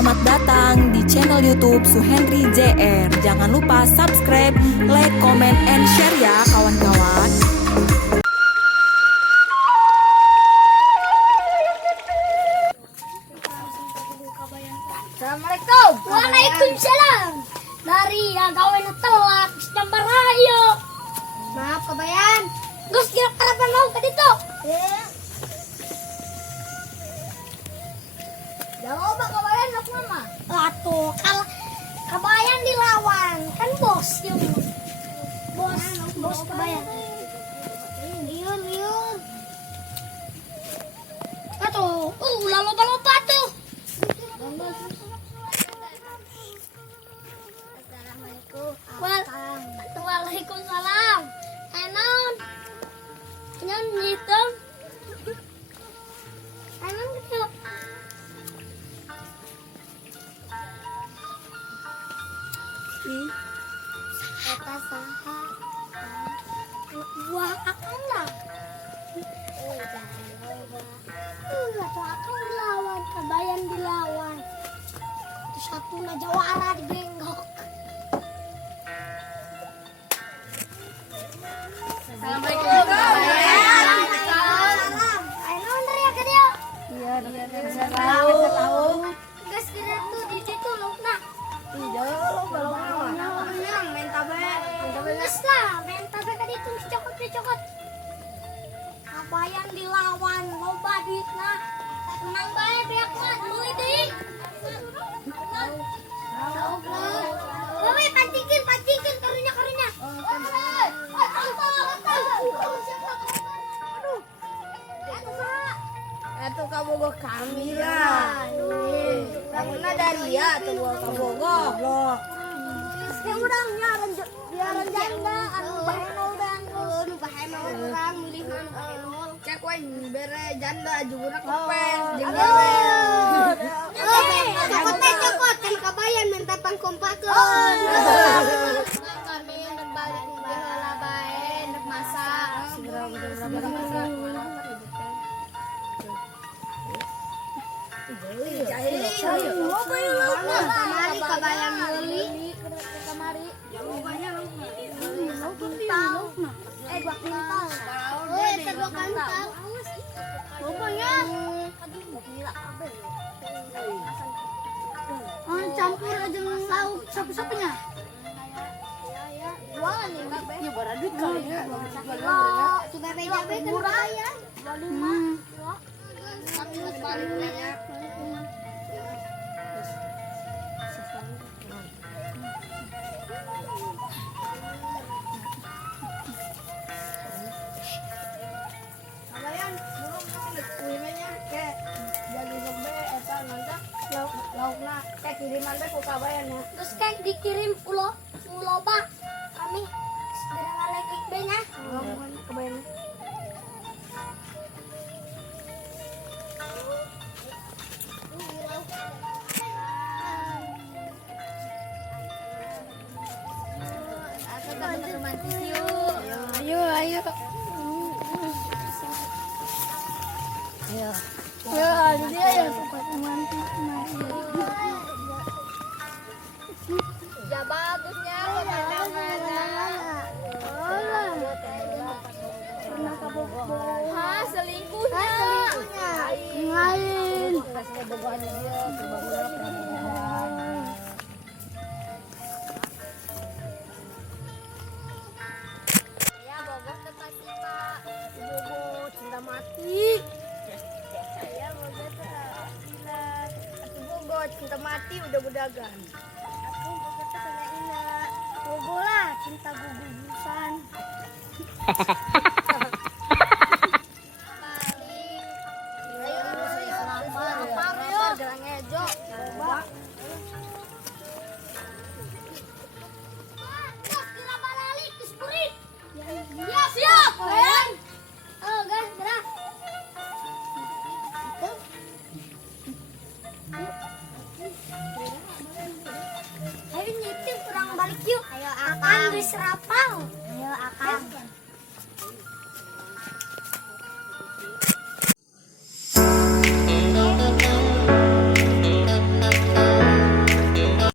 selamat datang di channel YouTube Suhendri JR. Jangan lupa subscribe, like, comment, and share ya kawan-kawan. Assalamualaikum. Waalaikumsalam. Dari yang gawe telat, gambar ayo. Maaf kabayan. Gus kira harapan mau ke ditu. Jawab kabayan nak mama. Atuh kalau kabayan dilawan kan bos yang bos kabayan. Liun. Atuh, lomba tuh. Waalaikumsalam. Enon. Nyon nyitung. Enon kecil. Eta saha? Wah, akang lah. Jangan akang dilawan, kabayan dilawan. Terus satu na jawara digenggok. Assalamualaikum. Ayo dari ya ke dia. Iya, bisa tahu. Gas kira tuh di situ loh nak. Iya, lo belum Main tabe. Gas lah, main tabe kan itu cokot. Apa yang dilawan loba duitna. Tenang bae beak mah meuli deui. Bae pancingkeun karunya. Atuh kabogoh kami lah. Bangunna dari ya tuh kabogoh. Yang urang biaran janda anu bahenol dan Nu bahenol urang milih anu bahenol. Cek we bere janda jugurak kepes jeung cokot kan kabayan minta pangkompakeun. kami hendak balik baheula bae hendak masak. Segera masak. Kamari kabayan meuli. Kamari. Dua kintal. Dua kintal. Pokoknya campur aja lauk sapu-sapunya. Jualan nih, Mbak. Ya bara duit kali ya. Coba bejabe kan murah ya. Tapi balik ya. Kabayan, burung nang kuimenya ke jadi gede eta nanti laukna kayak kiriman teh ku kabayan ya. Terus kan dikirim uloba kami segera ngalekik be nya. Kabayan. Romantis yuk. Ayo. Ayo, jadi ayo tempat romantis. Ya bagusnya pemandangannya. Pernah kabogoh. Selingkuhnya. Lain. Kasih kebogohannya dia, kebogohan kebogohan. Cinta mati. Saya boga Ina. Aku boga cinta mati udah bedagan. Aku boga teh Ina. Bogo lah cinta gugusan. Lapar gelang ejo. Ya siap. Oh gas gerak. Ayo nyetir kurang balik yuk. Ayo akang. Akan wis rapal. Ayo akang.